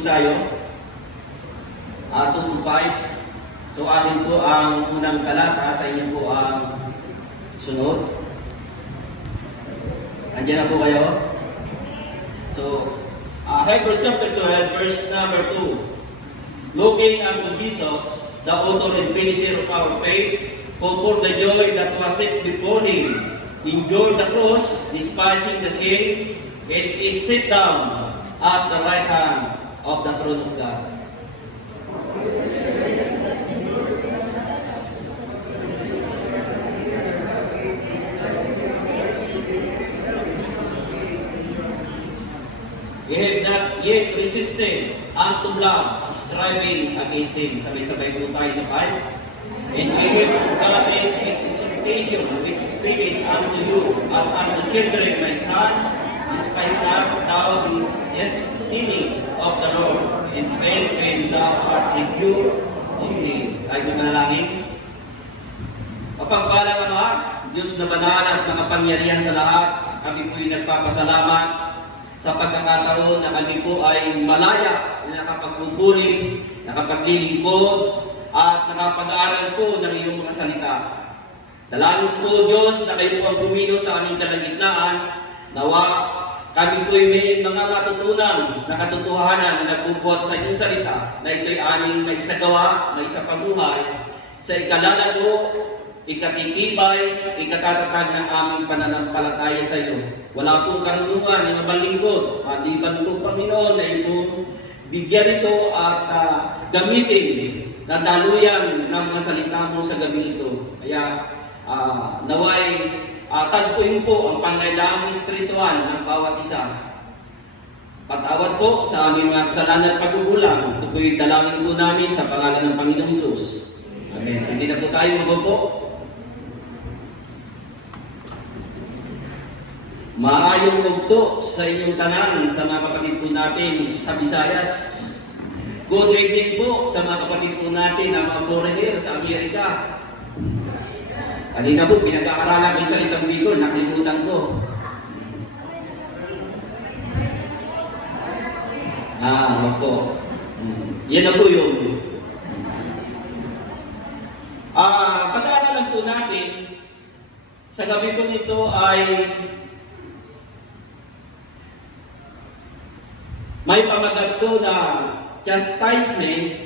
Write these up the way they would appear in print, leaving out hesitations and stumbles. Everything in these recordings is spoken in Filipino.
po tayo. 2 to 5. So atin po ang unang talata, sa inyo po ang sunod. Andiyan na po kayo. So, Hebrews chapter 12, verse number 2. Looking unto Jesus, the author and finisher of our faith, who for the joy that was set before him, endured the cross, despising the shame, and is set down at the right hand of the throne of God. Ye have not yet resisted unto blood, striving against sin. Sabay-sabay po tayo sa 5. And we have gotten exhortation which speaketh unto you as unto children, my son, despise not thou the esteeming of the Lord, and when thou art reviewed of him. Tayo manalangin. Mapagpalang Ama, Diyos na banal at nakapangyarihan sa lahat, kami po'y nagpapasalamat sa pagkakataon na kami po ay malaya, na nakapagpupuri, nakapaglilingkod, at nakapag-aaral po ng iyong mga salita. Dalangin po Diyos na kayo po ang kumilos sa aming kalagitnaan, nawa kami po ay may mga matutunan na katotohanan na nagbubuhat sa inyong salita, na ito'y aming maisagawa, maisapabuhay, sa ikalalago, ikatitibay, ikatatag ng aming pananampalataya sa iyo. Wala pong karunungan ng mabalingkod, maliban po Panginoon na itong bigyan ito at gamitin na daluyan ng mga salita mo sa gabi ito. Kaya naway tagpuin po ang pangailangang espiritual ng bawat isa. Patawad po sa aming mga kasalanan at pagkukulang. Ito po'y dalangin po namin sa pangalan ng Panginoong Hesus. Amen. Hindi na po tayo mabupo. Maayong ugto sa inyong tanan sa mga kapatid po natin sa Visayas. Good evening po sa mga kapatid po natin na mga foreigner sa Amerika. Kanina po, pinag-aaralan ko sa Litang Bicol, nakalimutan ko. Opo. Yan na po yun. Pag-aaralan po natin, sa gabi po nito ay may pamagat po na chastisement,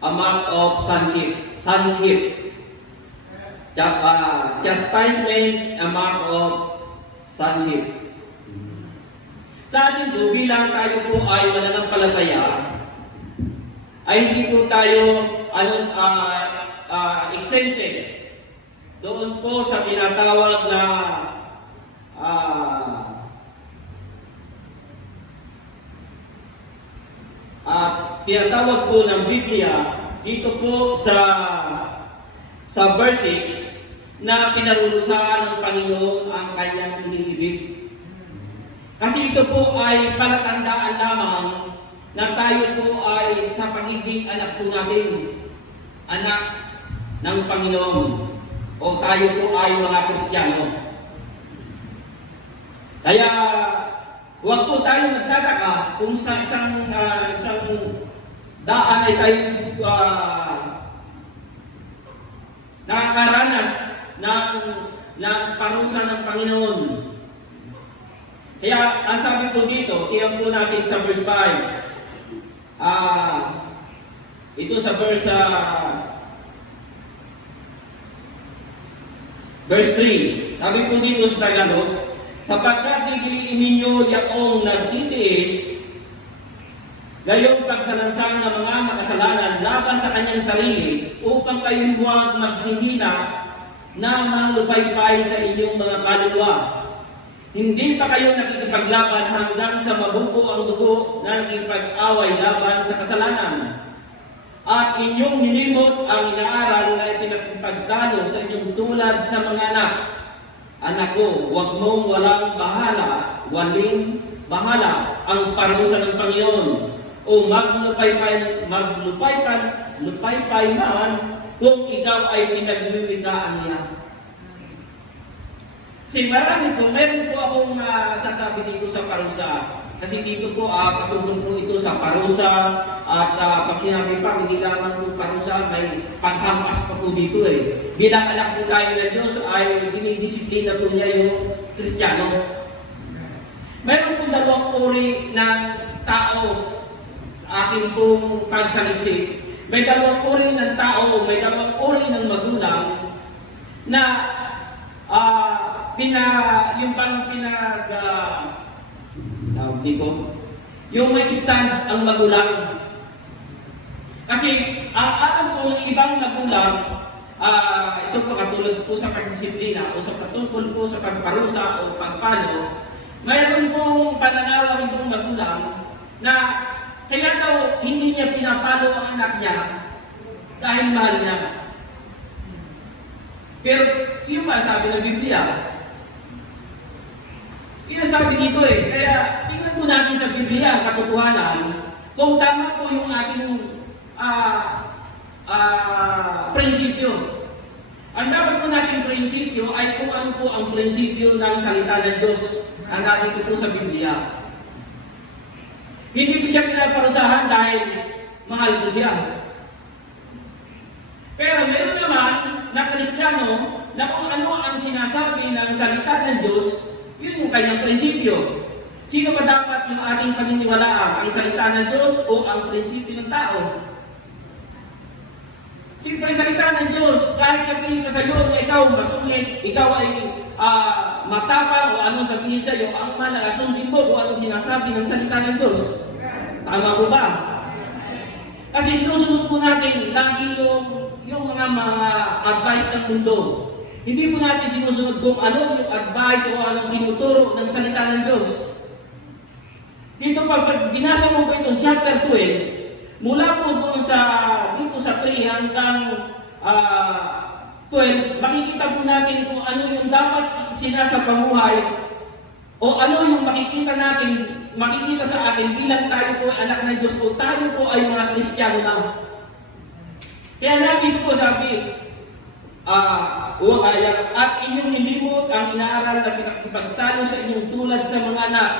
a mark of sonship. Chastisement, a mark of sonship. Sa atin po, bilang tayo po ay mananampalataya, ay hindi po tayo exempted doon po sa tinatawag na tinatawag po ng Biblia dito po sa verse 6 na pinarurusahan ng Panginoon ang kanyang inibig. Kasi ito po ay palatandaan lamang na tayo po ay sa pagiging anak po natin, anak ng Panginoon, o tayo po ay mga Kristiyano. Kaya huwag po tayo nagtataka kung sa isang daan ay tayo nakakaranas ng parusa ng Panginoon. Kaya ang sabi po dito, tiyan po natin sa verse 5. Ito sa verse 3. Sabi po dito sa Tagalog, sapagkat digiliin ninyo yaong nagtitiis, gayong pagsalansan ng mga makasalanan laban sa kanyang sarili, upang kayo huwag magsingina na manglupaypay sa inyong mga kaluluwa. Hindi pa kayo nakikipaglaban hanggang sa mabuko ang dugo ng ipag-away laban sa kasalanan. At inyong nilimot ang inaaral na ipinagpagdalo sa inyong tulad sa mga anak. Anak ko, huwag mong waling bahala ang parusa ng Panginoon, o maglupaypay man kung ikaw ay pinagwiwitaan niya. Kasi marami po, meron po akong sasabi dito sa parusa. Kasi dito po, patungkol po ito sa parusa at pag sinabi pa, hindi lamang po parusa, may paghampas pa po dito eh. Bilang anak po tayo ng Diyos ay dinidisiplina po niya yung Kristiyano. Mayroon po dalawang uri ng tao aking pong pagsalisik. May dalawang uri ng tao, may dalawang uri ng magulang na yung may stand ang magulang. Kasi ang alam po ng ibang magulang, ito po katulad po sa pagdisiplina o sa patungkol po sa pagparusa o pagpalo, mayroon pong pananaw ng ibang magulang na kaya daw hindi niya pinapalo ang anak niya dahil mahal niya. Pero yung masabi ng Biblia, yun sabi dito eh. Kaya tingnan po natin sa Biblia ang katotohanan kung tama po yung ating prinsipyo. Ang dapat po natin prinsipyo ay kung ano po ang prinsipyo ng salita ng Diyos ang nandito po sa Biblia. Hindi ko siya pinaparusahan dahil mahal ko siya. Pero meron naman na Kristiyano na kung ano ang sinasabi ng salita ng Diyos, yun yung kanyang prinsipyo. Sino ba dapat yung ating paniniwalaan? Ang salita ng Diyos o ang prinsipyo ng tao? Siyempre, salita ng Diyos, kahit sabihin pa sa iyo na ikaw masungit, ikaw ay matapang o ano sabihin sa iyo, ang mahalaga, sundin mo o ano sinasabi ng salita ng Diyos. Tama po ba? Kasi sinusunod po natin lagi yung mga advice ng mundo. Hindi po natin sinusunod kung ano yung advice o anong tinuturo ng salita ng Diyos. Dito pag binasa mo po itong chapter 12, mula po doon dito sa 3 hanggang 12, makikita po natin kung ano yung dapat sinasa pamuhay o ano yung makikita sa atin bilang tayo po ay anak ng Diyos o tayo po ay mga Kristiyano na. Kaya natin po sabi, huwag ayak at inyong nilimot ang inaaral na pinakipagtalo sa inyong tulad sa mga anak.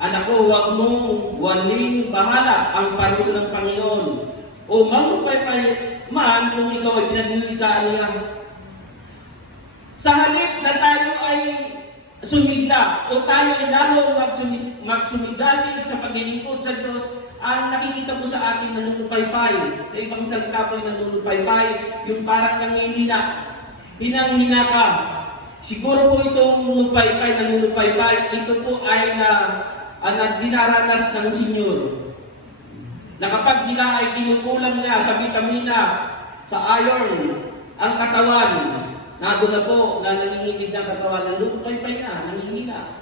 Anak ko, huwag mong waling bahala ang parusa ng Panginoon. O mamupay-pay man kung ikaw ay pinagnilikhaan niya. Sa halip na tayo ay sumigla o tayo ay lalong magsumiglasig sa paglilingkod sa Diyos, ang nakikita po sa atin nanunupaypay. Sa ibang salita po yung nanunupaypay, yung parang nanghihina. Hinanghina ka. Siguro po itong nanunupaypay, ito po ay dinaranas ng Senyor. Na kapag sila ay kinukulang niya sa vitamina, sa iron, ang katawan, nado na po na nanginginig ng katawan, nanunupaypay na, nanghihina.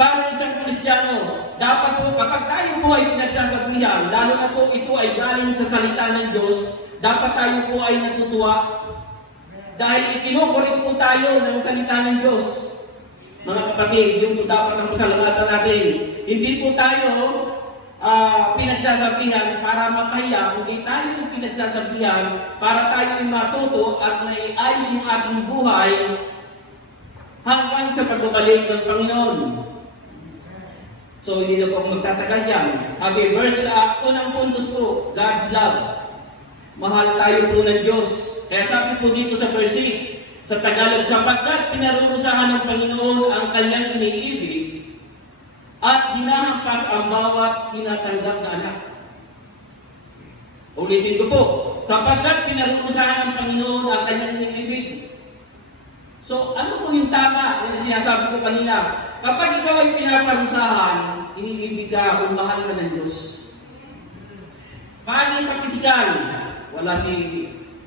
Para isang Kristiyano, dapat po kapag tayo po ay pinagsasabihan, lalo na po ito ay galing sa salita ng Diyos, dapat tayo po ay natutuwa dahil ikinukulit po tayo ng salita ng Diyos. Mga kapatid, yung po dapat ang pasalamatan natin. Hindi po tayo pinagsasabihan para mapahiya, kundi tayo yung pinagsasabihan para tayo yung matuto at naiayos yung ating buhay hanggang sa pagbabalik ng Panginoon. So, hindi na po ako magtatagal yan. Sabi, verse, unang puntos po, God's love. Mahal tayo po ng Diyos. Kaya sabi po dito sa verse 6, sa Tagalog, sapagkat pinarurusahan ng Panginoon ang kanyang iniibig at hinahampas ang bawat tinatanggap na anak. Ulitin ko po, sapagkat pinarurusahan ng Panginoon ang kanyang iniibig. So, ano po yung tama na sinasabi ko kanina? Kapag ikaw ay pinaparusahan, iniibig ka kung mahal ka ng Diyos. Paano sa pisikal? Wala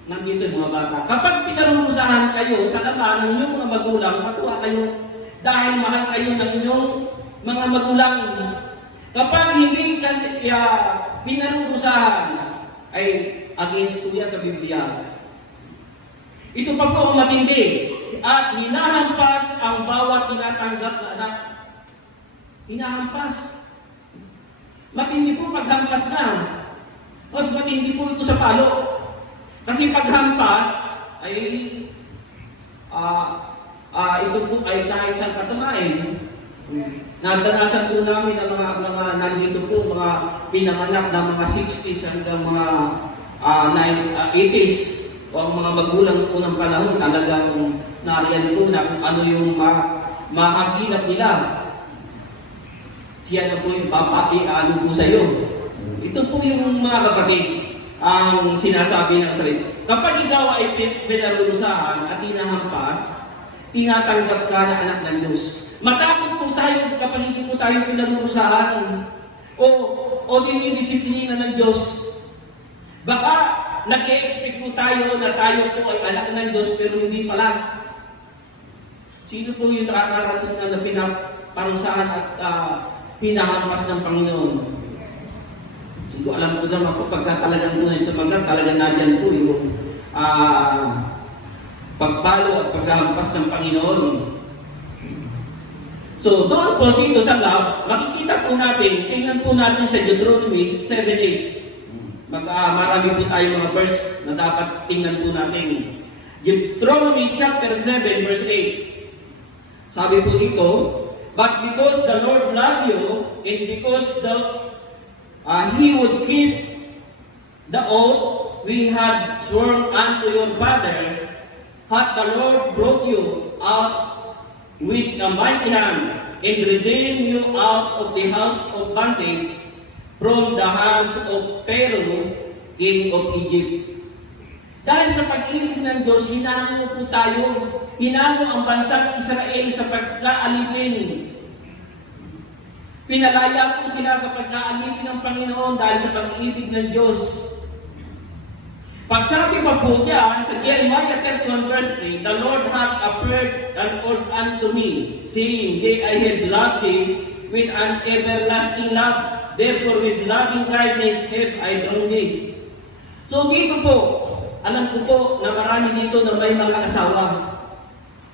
nandito yung mga bata. Kapag pinarurusahan kayo sa laman ng inyong mga magulang, matuwa kayo dahil mahal kayo ng inyong mga magulang. Kapag hindi ka pinarurusahan, ay against po yan sa Biblia. Ito pa po ang matindi. At hinahampas ang bawat tinatanggap na anak. Hinahampas. Matindi po paghampas na. Mas matindi po ito sa palo. Kasi paghampas ay ito po ay kahit saan katamain. Nadanasan po namin ang mga nandito po, mga pinanganak na mga 60s hanggang mga 80s o ang mga magulang po ng panahon talagang nariyan po na kung ano yung mahaginap nila. Siya na po yung papakiano po sa iyo. Ito po yung mga kapatid ang sinasabi ng salita. Kapag ikaw ay pinarurusahan at hinahampas, tinatanggap ka na anak ng Diyos. Matakot po tayo kapag hindi po tayo pinarurusahan o dinidisiplina ng Diyos. Baka nag-e-expect po tayo na tayo po ay anak ng Diyos pero hindi pala. Sino po yung nakakaranas na pinaparusahan at pinahampas ng Panginoon? Hindi ko alam po naman po pagka talagang tunay tumanggap, talagang nadyan po yung pagpalo at paghampas ng Panginoon. So, doon po dito sa love, makikita po natin, tingnan po natin sa Deuteronomy 7:8. Marami po tayo mga verse na dapat tingnan po natin. Deuteronomy chapter 7 verse 8. Sabi po dito, but because the Lord loved you, and because He would keep the oath we had sworn unto your father, hath the Lord brought you out with a mighty hand, and redeemed you out of the house of bondage from the hands of Pharaoh, king of Egypt. Dahil sa pag-ibig ng Diyos, hinango po tayo, hinango ang bansang Israel sa pagkaalipin. Pinalaya po sila sa pagkaalipin ng Panginoon dahil sa pag-ibig ng Diyos. Pagsabi pa po diyan sa Jeremiah 31 verse 3, the Lord hath appeared unto me, saying, yea, I have loved thee with an everlasting love, therefore with loving kindness have I drawn thee. So dito po, alam ko po na marami dito na may mga asawa.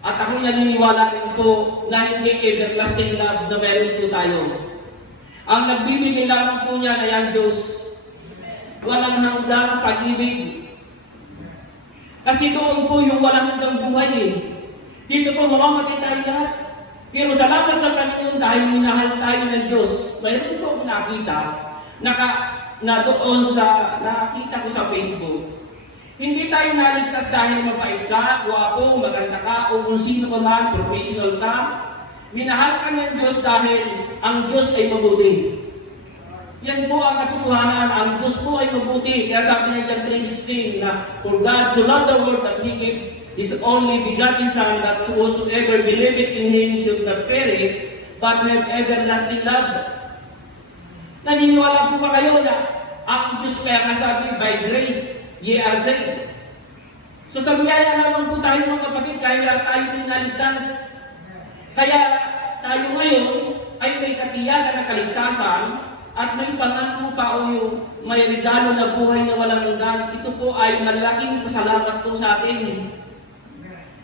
At ako naniniwala rin po na hindi everlasting love na meron po tayo. Ang nagbibigay lamang po niya ay ang Diyos. Walang hanggang pag-ibig. Kasi doon po yung walang hanggang buhay eh. Dito po mamamatay tayo lahat. Pero salamat sa Panginoon dahil minahal tayo ng Diyos. Mayroon po nakita na doon sa nakita ko sa Facebook. Hindi tayo naligtas dahil mabait ka, guwapo, maganda ka, o kung sino ka man, professional ka. Minahal ka ng Diyos dahil ang Diyos ay mabuti. Yan po ang katotohanan, ang Diyos po ay mabuti. Kaya sabi niya John 3:16 na, for God so loved the world that He gave His only begotten Son, that whosoever believeth in Him should not perish, but have everlasting love. Naniniwala po ba kayo na ang Diyos kaya kasabi, by grace, ye are saved. So sa biyaya naman po tayo mga kapatid, kaya tayo pinaligtas. Kaya tayo ngayon ay may katiyakan na kaligtasan at may pangako pa o yung may regalo na buhay na walang hanggan. Ito po ay malaking pasalamat po sa atin.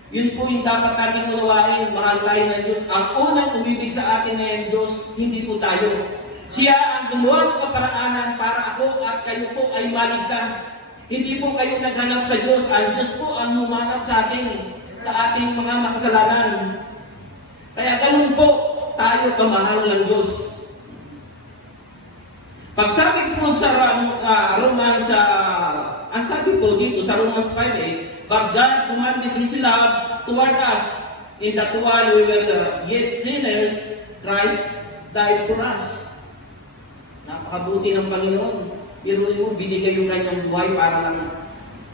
Yun po yung dapat natin unawain, mahal tayo ng Diyos. Ang unang umibig sa atin na yung Diyos, hindi po tayo. Siya ang gumawa ng kaparaanan para ako at kayo po ay maligtas. Hindi po kayo naghanap sa Diyos. Ang Diyos po ang humanap sa atin, sa ating mga makasalanan. Kaya ganun po tayo kamahal ng Diyos. Pagsabi po sa Romans, ang sabi po dito sa Romans 5:8, but God commanded His love toward us, in that while we were yet sinners, Christ died for us. Napakabuti ng Panginoon. Pero mo, binigay yung kanyang buhay para lang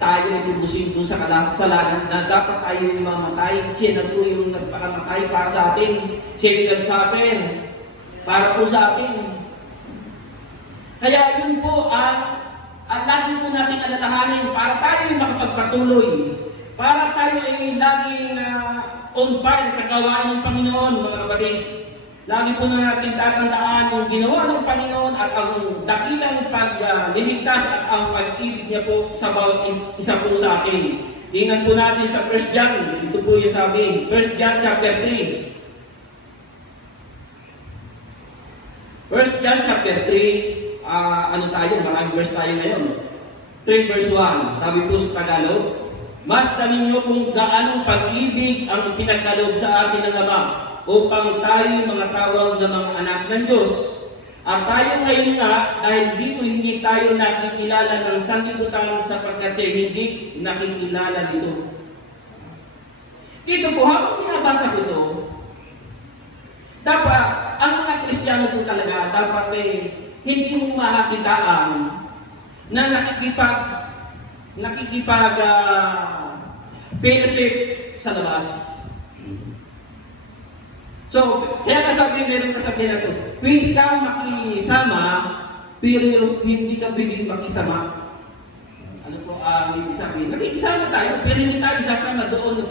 tayo ay tubusin doon sa kasalanan na dapat tayo yung mamatay. Siya na po yung nagpakamatay para sa atin. Siya yung nag-suffer para po sa atin. Kaya yun po ang lagi po natin alalahanin para tayo yung makapagpatuloy. Para tayo ay laging on fire sa gawain ng Panginoon, mga kapatid. Lagi po na natin tatandaan yung ginawa ng Panginoon at ang dakilang pagliligtas at ang pag-ibig niya po sa bawat isa po sa atin. Tingnan po natin sa 1 John. Ito po yung sabi. 1 John chapter 3. 1 John chapter 3. Maraming verse tayo ngayon. 3 verse 1. Sabi po sa Tagalog, masdan ninyo kung gaanong pag-ibig ang pinagkaloob sa atin ng Ama upang tayo mga tawag na mga anak ng Diyos. At tayo ngayon nga, dahil dito hindi tayo nakikilala ng sanlibutan sapagkat siya hindi nakikilala dito. Dito po, habang pinabasa ko ito, dapat, ang mga Kristiyano po talaga, dapat hindi mo mahakitaan na fellowship sa labas. So, kaya kasabi, meron kasabi na ito, pwede kang makisama, pero hindi ka pwede makisama. Ano po ibig sabihin? Nakikisama tayo, pero hindi tayo isasama doon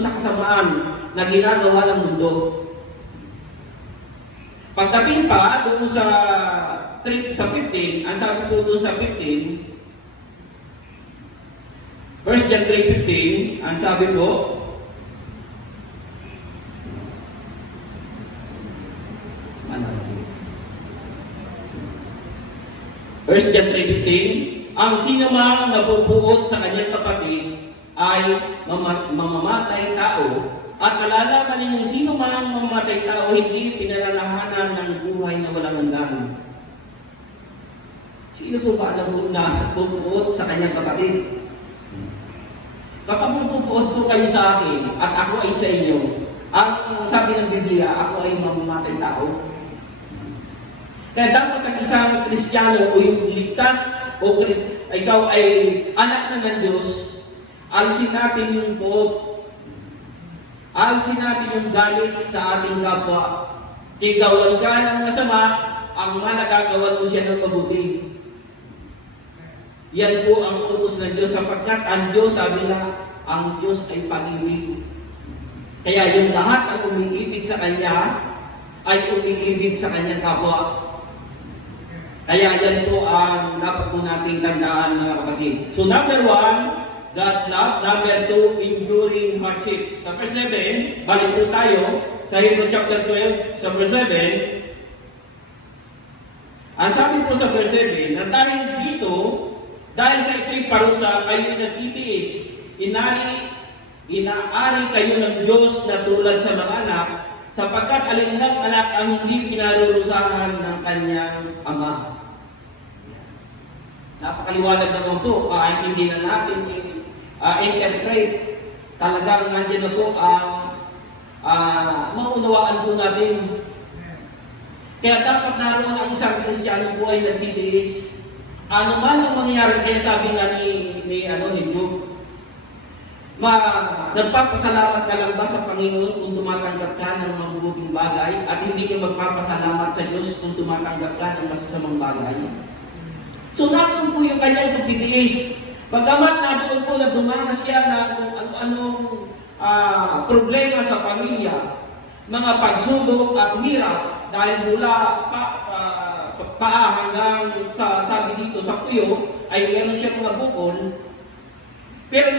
sa kasamaan na ginagawa ng mundo. Pagdating pa, doon sa 15, ang sabi po doon sa 15, 1 John 3:15, ang sabi po, First John 3:15, ang sinumang napupuot sa kanyang kapatid ay mamamatay tao, at nalalaman ninyong sino man mamamatay tao hindi pinalalahanan ng buhay na walang hanggan. Sino po ba na pupuot sa kanyang kapatid? Kapag pupuot po kayo sa akin at ako ay sa inyo, ang sabi ng Biblia, ako ay mamamatay tao. Kaya dapat ang isang Kristiyano o yung ligtas o ikaw ay anak na ng Diyos, alisin natin yung puot. Alisin natin yung galit sa ating kapwa. Igawan ka ng masama, ang nagagawan mo siya ng mabuti. Yan po ang utos ng Diyos sapagkat ang Diyos, sabi na, ang Diyos ay pag-ibig. Kaya yung lahat ang umiibig sa Kanya ay umiibig sa Kanyang kapwa. Kaya yan po ang dapat po nating tandaan, mga kapatid. So number 1, God's love. Number 2, enduring hardship. Sa verse 7, balik po tayo sa Hebrews chapter 12, sa verse 7. Ang sabi po sa verse 7, na dahil dito, dahil sa ito'y parusa, kayo nagtitiis. Inaari kayo ng Diyos na tulad sa mga anak, sapagkat alinlang anak ang hindi pinarurusahan ng kanyang ama. Napakaliwanag naman po, hindi na natin interpret. Talagang nandiyan na po ang maunawaan po natin. Kaya dapat naroon ang isang Kristiyano po ay nagtitiis. Ano man ang mangyari, kaya sabi nga ni Job, nagpapasalamat ka lang ba sa Panginoon kung tumatanggap ka ng mabubuting bagay at hindi ka magpapasalamat sa Diyos kung tumatanggap ka ng masasamang bagay? So natin po yung kanyang pagtitiis. Pagkamat natin po na dumanas siya na kung ano-anong problema sa pamilya, mga pagsubok at hirap dahil mula paa hanggang sabi dito sa puyo ay meron siya mga bukol. Pero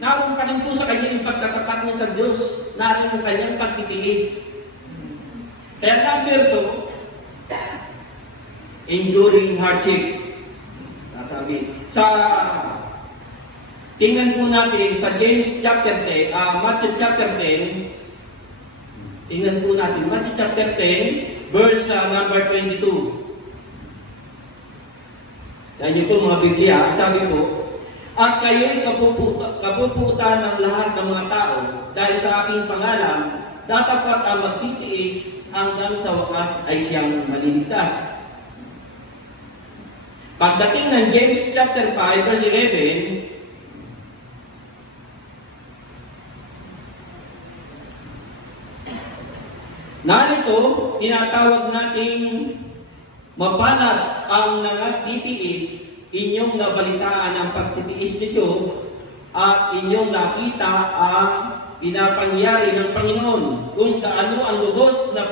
naroon pa rin po sa kanya yung pagtatapat niya sa Diyos, naroon yung kanyang pagtitiis. Kaya number 2, enduring hardship. Sabi, tingnan po natin sa Matthew chapter 10, tingnan po natin, Matthew chapter 10, verse number 22. Sa inyo po mga Biblia, sabi po, at kayo'y kapuputan ng lahat ng mga tao dahil sa aking pangalan, datapat ang magtitiis hanggang sa wakas ay siyang maliligtas. Pagdating ng James chapter 5, verse 11, narito, tinatawag nating mapalad ang nagtitiis, inyong nabalitaan ang pagtitiis nito at inyong nakita ang pinapangyari ng Panginoon kung kaano ang lubos na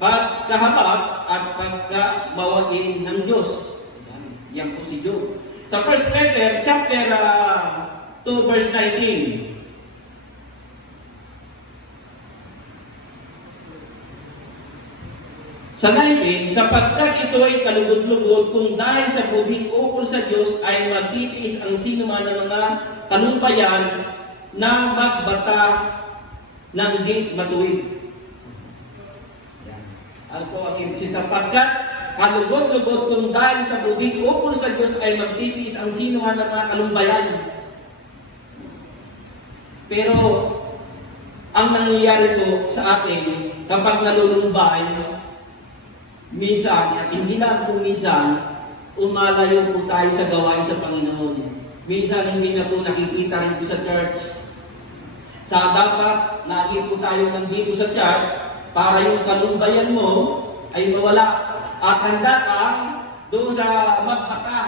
pagkahabag at pagkamawain ng Diyos. Yan po si Job. Sa 1 Peter chapter 2 verse 19. Sa 19, sapagkat ito ay kalugod-lugod kung dahil sa bubing ukol sa Diyos ay magtitiis ang sinuman ng mga tanumpayan na magbata ng di matuwid. Ano po ang ibig sapagkat kalugod-lugod kung dahil sa bubig ukol sa Diyos ay magtitiis ang sino man ng mga kalumbayan. Pero ang nangyayari po sa atin kapag nalulumbay, minsan at hindi na po minsan, umalayo po tayo sa gawain sa Panginoon. Minsan hindi na po nakikita rin sa church. Sa dapat lagi po tayo nandito sa church para yung kalumbayan mo ay mawala at handa kang doon sa magbaka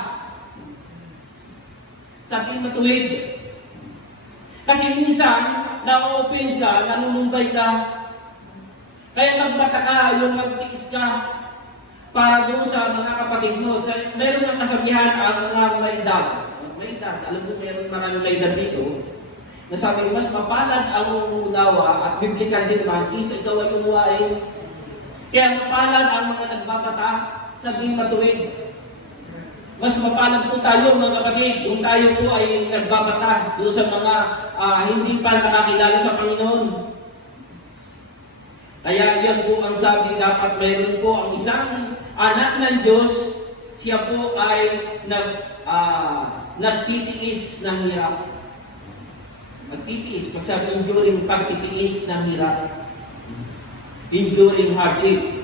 sa ating matuwid. Kasi minsan, na-open ka, nanumumbay ka, kaya magbata ka, yung magtiis ka, para doon sa mga kapatid mo. Meron ng kasabihan ang mga may edad. May edad, alam mo, meron maraming may edad dito, na sabi, mas mapalad ang umunawa at biblikal din naman, isa ikaw ay umuwain. Kaya mapalad ang mga nagbabata sa ating matuwid. Mas mapalad po tayo mga kapatid kung tayo po ay nagbabata doon sa mga hindi pa nakakilala sa Panginoon. Kaya yan po ang sabi, dapat mayroon po ang isang anak ng Diyos, siya po ay nagtitiis ng hirap. Nagtitiis, pag sabi enduring pagtitiis ng hirap. Enduring hardship.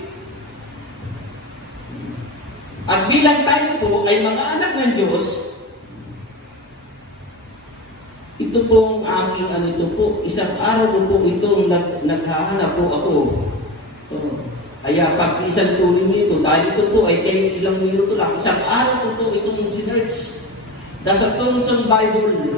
At bilang tayo po ay mga anak ng Diyos, ito pong aking ito po, isang araw ko po itong naghahanap po ako. Kaya pag isang tuloy nito, dahil ito po ay ilang minuto lang, isang araw ko po itong sinerch. Nasa Thompson Bible.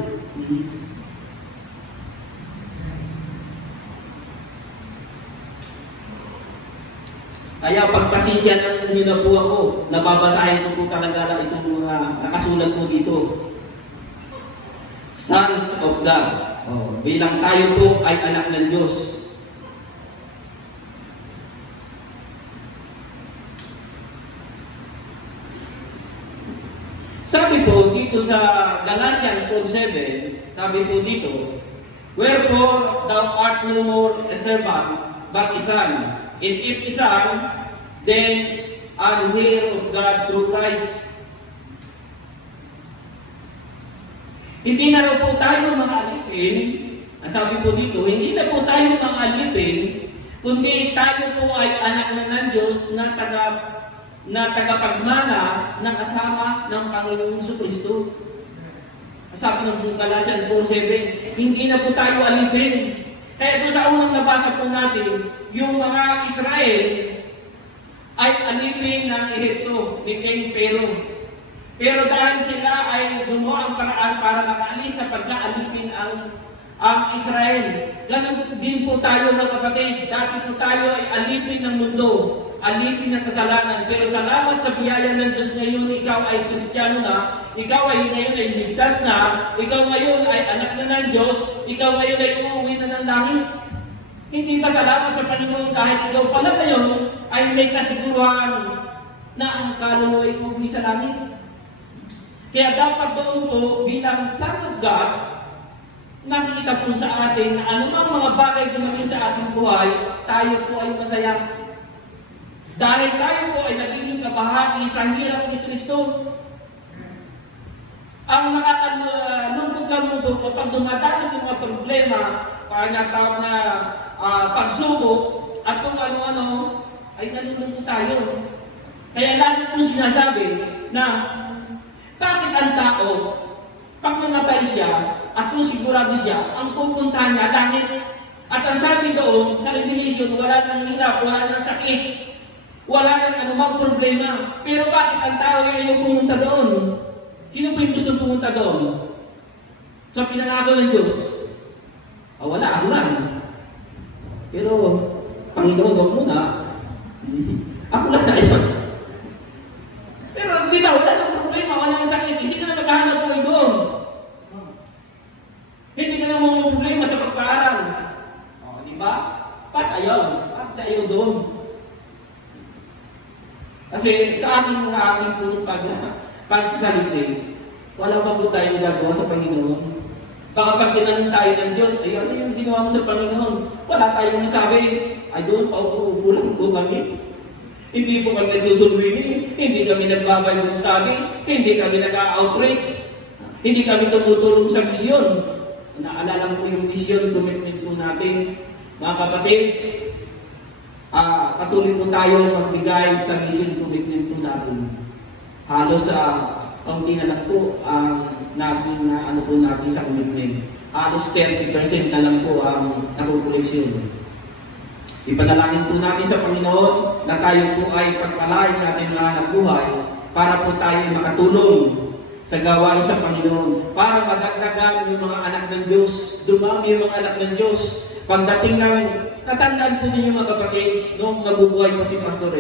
Kaya pagpasensya nyo na po ako, nababasahin ko po talaga itong mga nakasulat po dito. Sons of God. Bilang tayo po ay anak ng Diyos. Sabi po dito sa Galatians 4:7, sabi po dito, wherefore thou art no more a servant, but a son. And if a son, then an heir of God through Christ. Hindi na raw po tayo mga alipin, ang sabi po dito, hindi na po tayo mga alipin, kundi tayo po ay anak ng Diyos na tagapagmana ng kasama ng Panginoong Jesucristo. Sabi ng Galatians 4:7, hindi na po tayo alipin. Kaya doon sa unang nabasa po natin, yung mga Israel ay alipin ng Ehipto ni King Pharaoh. Pero dahil sila ay gumawa ang paraan para makaalis sa pagkaalipin ang Israel. Ganun din po tayo mga kapatid. Dati po tayo ay alipin ng mundo, alipin ng kasalanan. Pero salamat sa biyaya ng Diyos ngayon, ikaw ay Kristiyano na, ikaw ay ngayon ay ligtas na, ikaw ngayon ay anak na ng Diyos, ikaw ngayon ay uuwi na ng langit. Hindi ba salamat sa Panginoon dahil ikaw pala ngayon ay may kasiguruhan na ang kaluluwa ay uuwi sa langit? Kaya dapat doon po bilang Son of God, nakikita po sa atin na anumang mga bagay dumating sa ating buhay, tayo po ay masaya. Dahil tayo po ay nagiging kabahagi sa hirap ni Kristo. Ang nakakalungkot lang po kapag dumadanas sa mga problema, panatawag na pagsubok, at kung ano-ano, ay nalulungkot tayo. Kaya lagi po sinasabi na bakit ang tao, pag namatay siya, at kung sigurado siya, ang pupuntahan niya langit. At ang sabi doon, sa Revelation, wala nang hirap, wala nang sakit, wala nang anumang problema. Pero bakit ang tao ay ayaw pumunta doon? Sino po yung gusto pumunta doon? Sa pinangagaw ng Diyos? Wala, ako lang. Pero, Panginoon, huwag muna. Ako lang na yun. Pero, di ba, wala nang problema, wala nang sakit. Hindi ka na maghahanap po doon. Hindi ka na mga problema sa pagpaaral. Di ba? Ba't ayaw? Ba't ayaw doon? Kasi sa ating mga aking pagsasalisi, wala pa po tayo nagagawa sa Panginoon. Baka pag tinanong tayo ng Diyos, ay ano yung ginawa mo sa Panginoon? Wala tayong masabi. Ay doon, paupo-upo lang po kami. Hindi po kami nagsusulwini, hindi kami nagbabayong study, hindi kami nag-outreach, hindi kami tumutulong sa misyon. Naalala ko yung misyon, commitment po natin. Mga kapatid, patuloy po tayo magbigay sa mission commitment po natin. Halos sa kaunti na lang po ang natin na ano po natin sa commitment. Halos 30% na lang po ang nakukoleksyon. Ipanalangin po natin sa Panginoon na tayo po ay pagpalain natin mga anak buhay para po tayo makatulong sa gawain sa Panginoon, para madagdagan yung mga anak ng Diyos, dumami yung mga anak ng Diyos. Pagdating ng, natandaan po ninyo mga kapatid, noong mabubuhay pa si Pastor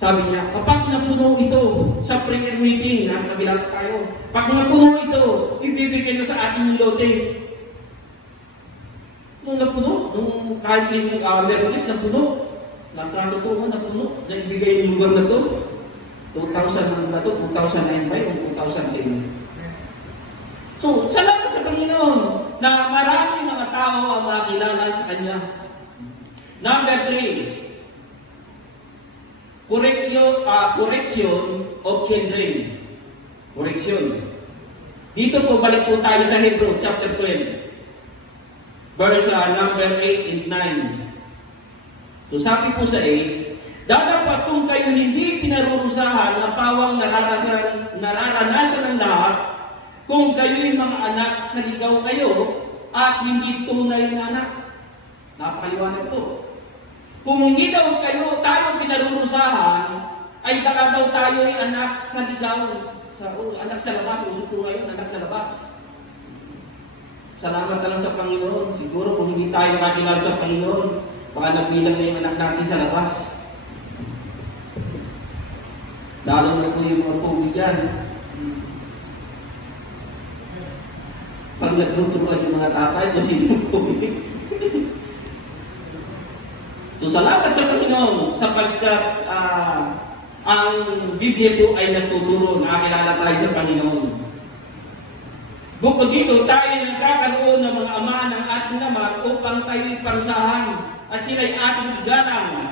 sabi niya, kapag napuno ito sa prayer meeting, nasa kabilang tayo, pag napuno ito, ibibigay na sa ating yung lote. Nung napuno, nung kahit yung Merkulis napuno, nagkatutuhan napuno, naibigay yung lugar na to, 2000 na to, 2009 ba o 2010? So, salamat sa Panginoon na maraming mga tao ang makakilala sa Kanya. Number 3, correction of children. Correction. Dito po, balik po tayo sa Hebrew, chapter 12. Verse number 8 and 9. So sabi po sa 8, dadapat kung kayo hindi pinarurusahan na pawang nararanasan ng lahat, kung kayo'y mga anak sa ligaw kayo at hindi tunay na anak. Napakaliwanag po. Kung hindi daw tayo pinarurusahan, ay baka daw tayo ay anak sa ligaw. Anak sa labas, uso po ngayon, anak sa labas. Salamat na lang sa Panginoon. Siguro kung hindi tayo nakakilala sa Panginoon, baka nabilang na yung anak natin sa labas. Lalo na po yung mga pogi dyan. Pag nagtuturuan yung mga tatay, kasi yung pogi. So salamat sa Panginoon sapagkat ang Biblia po ay nagtuturo na kilala tayo sa Panginoon. Bukod dito, tayo nagkakaroon ng mga ama ng ating ama upang tayo'y parusahan at sila'y ating igalang.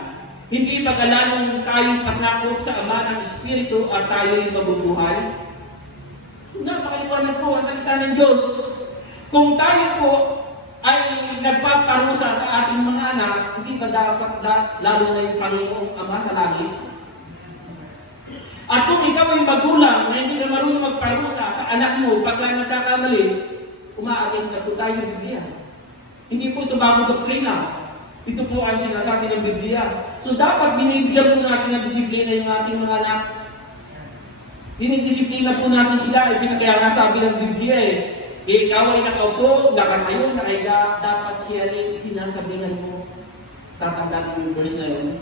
Hindi magalanong tayong pasakop sa ama ng Espiritu at tayo'y mabubuhay. Napakaliwanag po ang salita ng Diyos. Kung tayo po ay nagpaparusa sa ating mga anak, hindi ba dapat lalo na yung Panginoong Ama sa langit? At kung ikaw ay magulang na hindi ka marunong magparusa sa anak mo pagka nagkakamali, umaagis na po tayo sa Biblia. Hindi po ito bagong doktrina. Ito po ang sinasabi ng Biblia. So dapat binibigyan po natin ng disiplina yung ating mga anak. Dinidisiplina po natin sila. Kaya nga sabi ng Biblia ikaw ay nakaupo, nakatayo, nakahiga, dapat siya rin sinasabihan mo. Tatandaan mo yung verse na yun.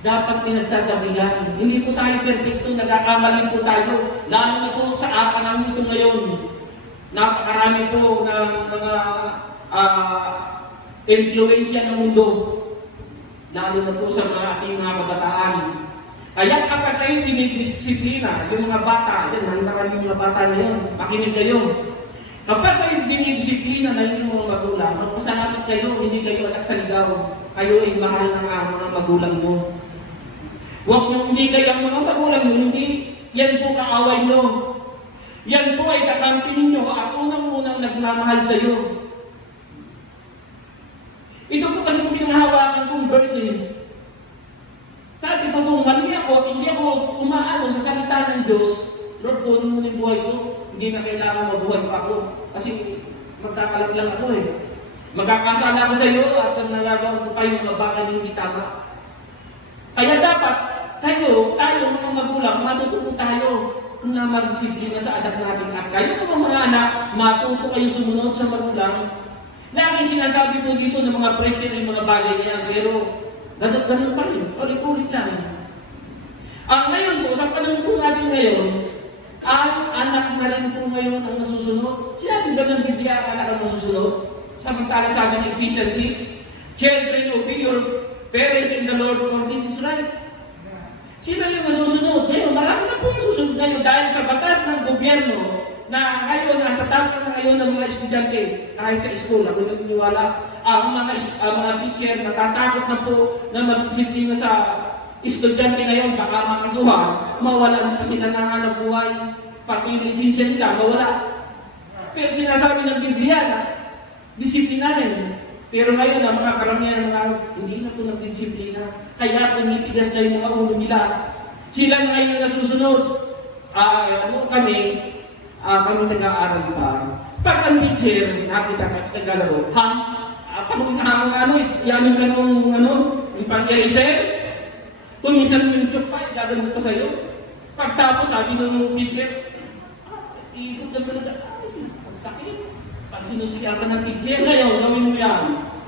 Dapat pinagsasabihan. Hindi po tayo perfecto, nagkakamali po tayo. Lalo na po sa panahon ito ngayon. Napakarami po ng mga influensya ng mundo. Lalo na po sa mga ating mga kabataan. Kaya kapag kayo dinidisiplina, yung mga bata, yan, maraming mga bata na yun, makinig kayo. Kapag kayo dinidisiplina na yung mga magulang, magpasalamat kayo, hindi kayo anak sa ligaw. Kayo ay mahal ng mga magulang mo. Huwag nyo hindi kayo ang mga magulang nyo, hindi. Yan po kaaway nyo. Yan po ay kakampi ninyo at unang-unang nagmamahal sa iyo. Ito po kasi pinahawakan kong verse. Sabi ko, kung mali ako, hindi ako umaano sa salita ng Diyos, Lord, kunin mo yung buhay ko, hindi na kailangan mabuhay pa ako. Kasi magkakalat lang ako Magkakasala ako sa iyo at nalagaw ko kayong bakit hindi tama. Kaya dapat, tayo mga magulang, matututo tayo na mag-disiplina sa anak natin. At kayo mga anak, matuto kayo sumunod sa magulang. Lagi sinasabi po dito ng mga preacher yung mga bagay niya, pero ganun pa rin, ulit-ulit lang. Ngayon po, sa panahon po natin ngayon, ang anak na rin po ngayon ang nasusunod. Sinabi ba ng Biblia ang anak ang nasusunod? Samantala sabi ng Ephesians 6, children, obey your parents in the Lord, for this is right. Sino yung nasusunod? Ngayon, marami na po yung susunod ngayon dahil sa batas ng gobyerno na ngayon, ang tatapos na ngayon ng mga estudyante, kahit sa school, ako naniniwala, ang mga teacher natatakot na po na magdisiplina sa estudyante ngayon, baka makasuhan, mawala na sila ng hanap buhay, pati yung lisensya nila, mawala. Pero sinasabi ng Biblia na disiplinahin. Pero ngayon, ang mga karamihan ng mga hindi na po nagdisiplina. Kaya tumitigas na yung mga ulo nila. Sila na ngayon nasusunod. Kami nag-aaral pa. Pag ang teacher, nakita ka sa galaro, pag yamin ka yung pang-eraser, kung minsan yung chokpay, gagawin pa sa'yo. Pagtapos, sabi ng teacher, ikot na pala, ang sakit. Pag sinusiya ka ng teacher, ngayon, gawin mo yan.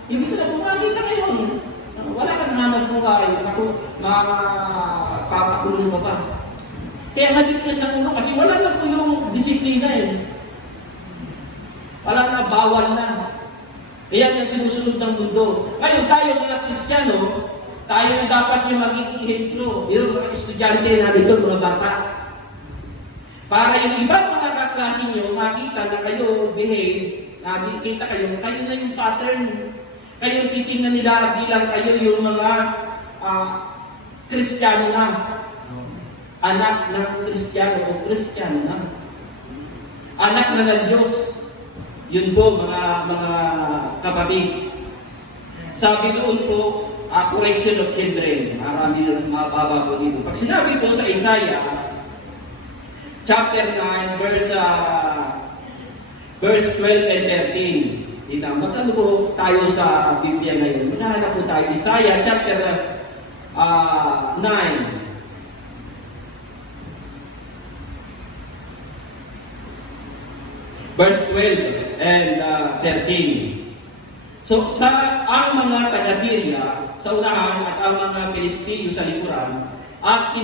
Hindi ka na pumakita ngayon. Wala ka na hanap buhay. Papakulong ka pa. Kaya matigas ang ulo kasi wala na po yung disiplina eh. Wala na, bawal na. Kaya yung sinusunod ng mundo. Ngayon tayo mga Kristiyano, tayo na dapat yung magiging ehemplo. Yung mga estudyante na dito, mga bata. Para yung ibang mga kaklase nyo, makita na kayo behave, nakikita kayo na yung pattern. Kayo titingnan nila bilang kayo yung mga Kristiyano na. Anak ng Kristiyano o Kristiyano na. Anak na ng Diyos. Yun po mga kapatid. Sabi doon po, correction of children. Marami na mababa po dito. Pag sinabi po sa Isaiah, chapter 9, verse 12 and 13. Magkano po tayo sa Biblia ngayon? Magkano po tayo? Isaiah chapter 9. Verse 12 and 13. So, ang mga taga-Syria sa unahan at ang mga Pilistino sa likuran at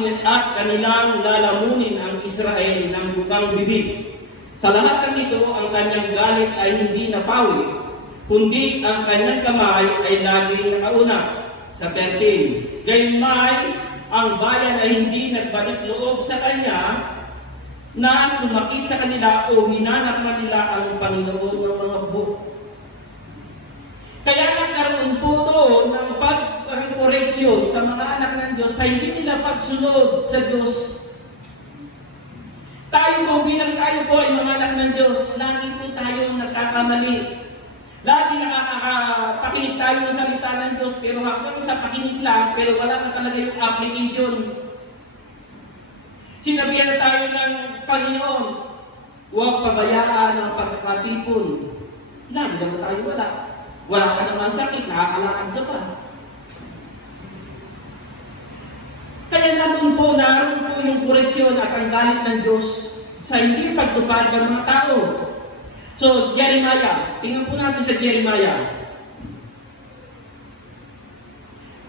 kanilang lalamunin ang Israel ng bukang bibig. Sa lahat ng ito, ang kanyang galit ay hindi napawi, kundi ang kanyang kamay ay laging nakauna. Sa 13. Gayunmay, ang bayan ay hindi nagbalik loob sa kanya na sumakit sa kanila o hinanap na nila ang Panginoon ng mga buhok. Kaya nagkaroon po doon ng pag-correction sa mga anak ng Diyos sa hindi nila pagsunod sa Diyos. Tayo po, bilang tayo po ay mga anak ng Diyos, lagi po tayong nagkakamali. Lagi nakakapakinig tayo ng salita ng Diyos, pero hanggang sa pakinig lang, pero wala na talaga yung application. Sinabihan tayo ng Panginoon, huwag pabayaan ang pagkakatipon. Lagi naman tayo wala. Wala ka naman sakit, nakakalakad ka pa. Kaya naroon po yung koreksyon at ang galit ng Diyos sa hindi pagtupad ng mga tao. So, Jeremiah, tingnan po natin sa Jeremiah.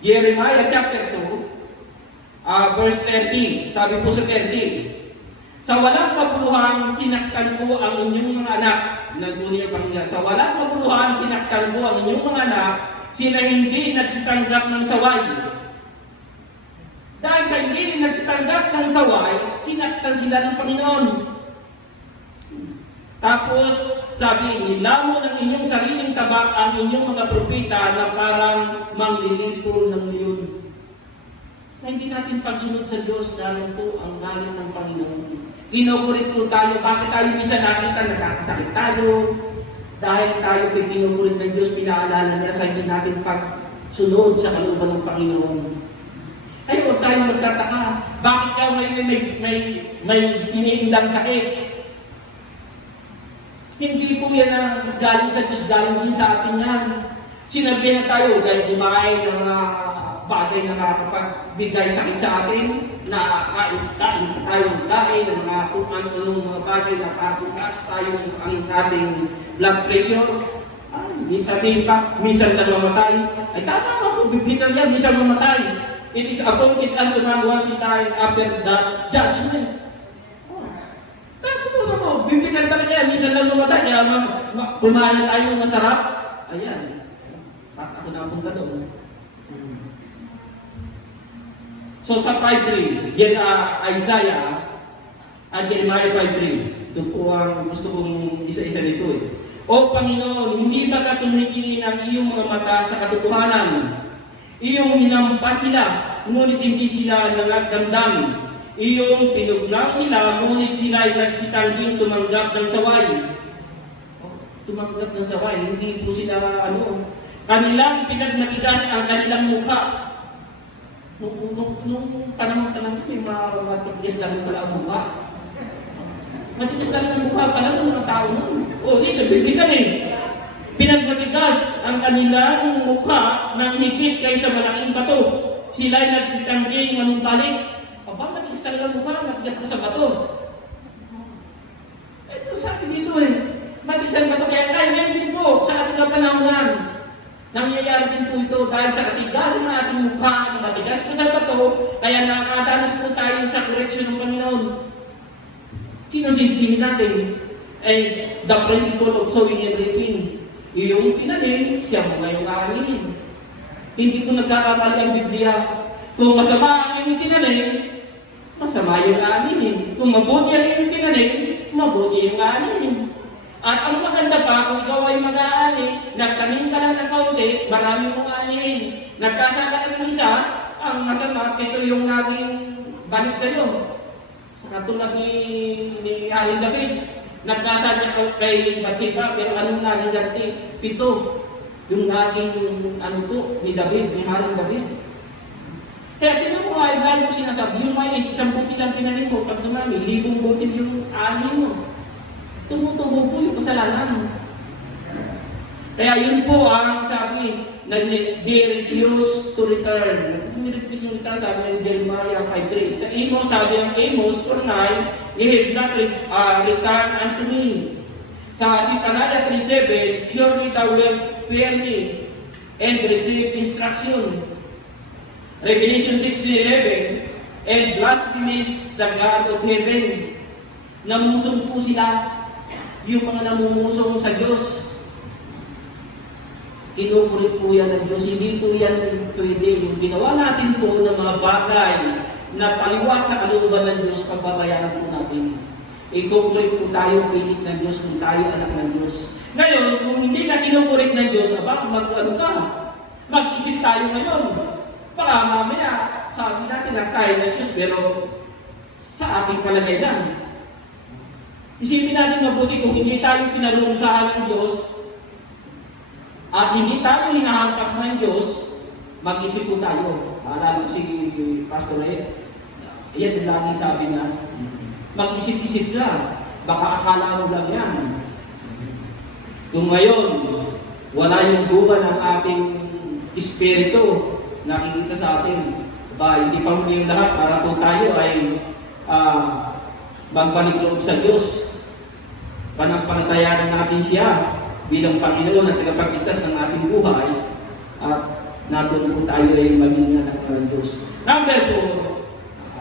Jeremiah chapter 2, verse 13. Sabi po sa 13, sa walang kabuluhan, sinaktan ko ang inyong mga anak. Nagmuni ang Panginoon. Sa walang kabuluhan, sinaktan ko ang inyong mga anak, sila hindi nagsitanggap ng saway. Dahil sa hindi nagsitanggap ng saway, sinaktan sila ng Panginoon. Tapos, sabi, nilamo ng inyong sariling tabak ang inyong mga propeta na parang manglilipol ng leon. Na hindi natin pagsunod sa Diyos, naroon po ang galit ng Panginoon. Kinukulit po tayo. Bakit tayo minsan nakita nagkakasakit tayo? Dahil tayo kinukulit ng Diyos, pinaalala niya sa hindi natin pagsunod sa kalooban ng Panginoon. Ay, huwag tayo magtataka. Bakit ka may iniindang sakit? Hindi po yan ang galing sa Diyos, galing din sa atin yan. Sinabi na tayo dahil kumain ng mga bagay na nakakapagbigay sakit sa atin, na kain ng mga kung anong mga bagay na katukas tayo ang ating blood pressure. Minsan din pa, minsan na mamatay. Ay tama po, biblikal yan, minsan mamatay. It is appointed unto man once in time after that judgment. Bibigyan talaga yan, minsan lang mamatay, kaya kumain tayo ng masarap. Ayan, bakit ako napunta doon? So sa 5.3, Isaiah at Jeremiah 5.3. Ito po ang gusto kong isa-isa nito eh. O Panginoon, hindi ba ka tumitingin ang iyong mga mata sa katotohanan? Iyong hinampas sila, ngunit hindi sila nagdamdam. Iyong pinugnaw sila, ngunit sila ay nagsitanging tumanggap ng saway. Tumanggap ng saway, hindi po sila kanilang pinagmatigas ang kanilang mukha. Nung panahon may matigas lang pala ang mukha. Matigas lang ang mukha pala ng mga tao nun. Dito, bibigan eh. Pinagmatigas ang kanilang mukha ng higit kaysa malaking bato. Sila ay nagsitanging manumbalik. Matigas talaga ang mukha, matigas na sa bato. Ito sabi dito eh. Matigas ang bato, kaya ngayon din po sa ating kapanahonan. Nangyayari din po ito dahil sa katigasan ng ating mukha, matigas na sa bato, kaya nakakadanas po tayo sa koreksyon ng Panginoon. Sinusisihin natin ay the principle of sowing and reaping. Iyong tinanim, siya mo ngayong aanin. Hindi po nagkakamali ang Biblia. Kung masama ang iyong tinanim, masama yung aanin. Kung mabuti ang iyong tinanim, mabuti yung aanin. At ang maganda pa, kung ikaw ay mag-aani, nagtanim ka lang ng kaunti, marami mong aanin. Nagkasala ka ng isa, ang masama, ito yung naging balik sa iyo. Katulad ni Haring David, nagkasala kay Bathsheba, pero anong naging ganti? 7. Yung naging ni David, ni Haring David. Kaya tinan mo ay dahil mo sinasabi, yung may isang buti lang tinanim mo, pag dumami, 1,000 buti yung ani mo. Tumutubo po yung kasalanan. Kaya yun po ang sabi, they refuse to return. Refuse to return, sabi ng Jeremiah 5:3. Sa Amos, sabi ng Amos 4:9, they have not returned unto me. Sa Zephaniah 3:7, surely thou wilt fear me and receive instruction. Revelation 6:11, and blasphemies the God of heaven. Namusong po sila, yung mga namumusong sa Diyos. Kinukulit po yan ng Diyos. Hindi po yan pwede. Yung ginawa natin po ng mga bagay na taliwas sa kalooban ng Diyos, pagbabayaran po natin. Ikukulit po tayo, pilit ng Diyos kung tayo anak ng Diyos. Ngayon, kung hindi na kinukulit ng Diyos, mag-isip tayo ngayon. Baka mamaya, sabi natin na tayo ng Diyos, pero sa ating palagay lang. Isipin natin mabuti kung hindi tayo pinarurusahan ng Diyos at hindi tayo hinahampas ng Diyos, mag-isip po tayo. Lalo si Pastor Ed, yan yung laging sabi niya, mag-isip-isip ka, baka akala mo lang yan. Kung ngayon, wala yung bunga ng ating espiritu nakikita sa atin. Hindi pa muli yung lahat para po tayo ay magbalik loob sa Diyos. Panampalatayanan natin siya bilang Panginoon at tagapagligtas ng ating buhay at natin po tayo ay maging anak ng Diyos. Number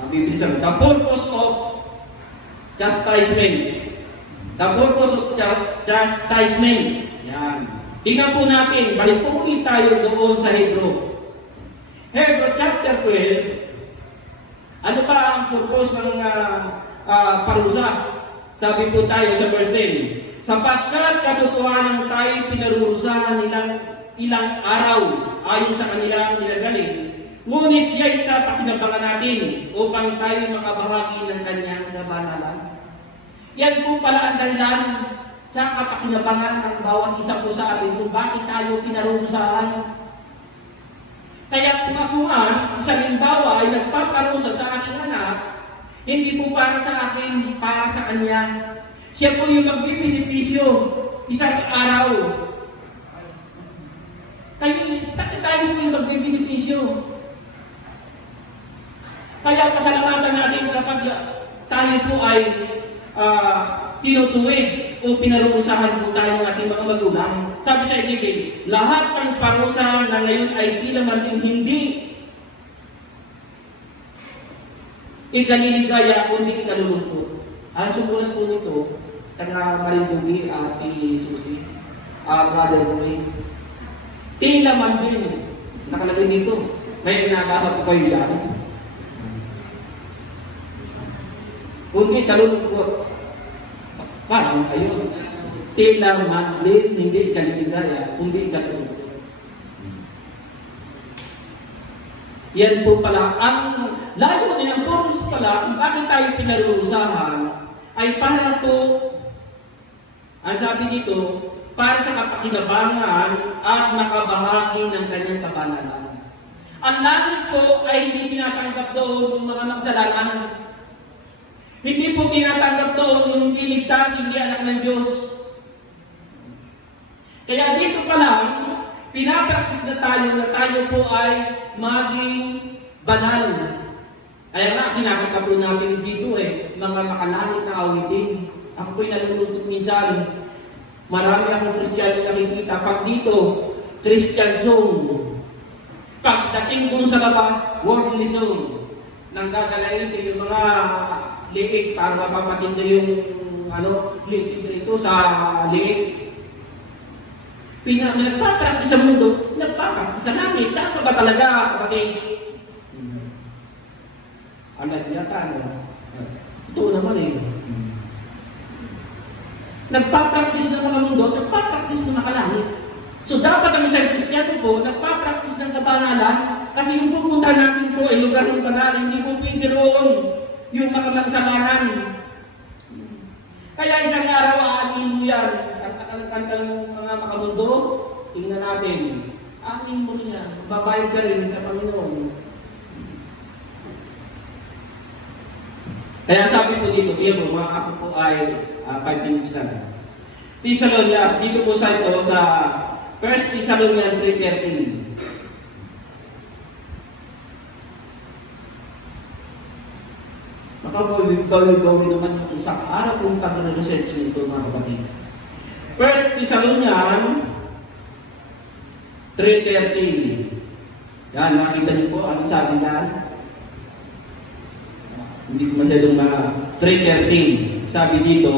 4, bibilisan, the purpose of chastisement. The purpose of chastisement. Yan. Tingnan po natin, balik po ulit tayo doon sa Hebrew. Hebrew chapter 12, ano pa ang purpose ng parusa? Sabi po tayo sa verse 10, sapagkat katotohanan tayo pinarurusahan ilang araw ayon sa kanilang nilagaling, ngunit siya sa pakinabangan natin upang tayo makabahagi ng kanyang kabanalan. Yan po pala ang dahilan sa kapakinabangan ng bawat isa po sa atin kung bakit tayo pinarurusahan. Kaya kung ako isang limbawa ay nagpaparusa sa aking anak, hindi po para sa akin, para sa kanya. Siya po yung magbibinipisyo isang araw. Tayo po yung magbibinipisyo. Kaya pasalamatan natin kapag tayo po ay tinutuwid o pinarurusahan po tayo ng ating mga magulang. Sabi sa ibigay, lahat ng parusa na ngayon ay di naman din hindi ikaliligaya kundi ikalulungkot. Ang sumulat po nito, taga Marindugi at Susi, Brother Roy, tila man din, nakalagay dito, may pinabasa po kayo dyan. Kundi kalulungkot. Parang kayo. Tila madlin, hindi ka ligaya, kundi ikaw. Yan po pala, ang layo ng purpose pala, kung bakit tayo pinaruusahan, ay para po, ang sabi dito, para sa kapakinabangan at makabahagi ng kanyang kabanalan. Ang langit po ay hindi tinatanggap doon yung mga magsalanan. Hindi po tinatanggap doon yung hindi ligtas, hindi anak ng Diyos. Kaya dito pa lang, pinapraktis na tayo po ay maging banal. Kaya nga, kinakita po natin dito mga makalangit na awitin. Ako po'y nalulungkot minsan. Marami akong Kristiyano nakikita. Pag dito, Christian zone. Pagdating dun sa labas, worldly zone. Nang gagalain yung mga liig para mapapatinda yung liig dito sa liig. Nagpapraktis sa mundo, nagpapraktis sa langit. Saan ka ba talaga, kapatid? Alam niya ka, ito naman Nagpapraktis ng mga mundo, nagpapraktis ng nakalangit. So dapat ang isang Kristiyano po, nagpapraktis ng kabanalan, kasi yung pupunta natin po ay lugar ng banal, hindi po pindiroon yung mga magsalanan. Kaya isang araw, aanin mo yan. Kanta ng mga makamundo, tingnan natin. Aanin mo niya. Babayad ka rin sa Panginoon. Kaya sabi po dito, tiyan mo, mga ako po ay 5 minutes lang. Thessalonians, dito po sa ito, sa 1 Thessalonians 3:13. Makapagawin naman yung isang araw kung pag-research nito, mga kapatid. 1 Thessalonians 3:13. Yan, nakita niyo po, ano sabi dyan? Hindi ko masyadong 3:13. Sabi dito,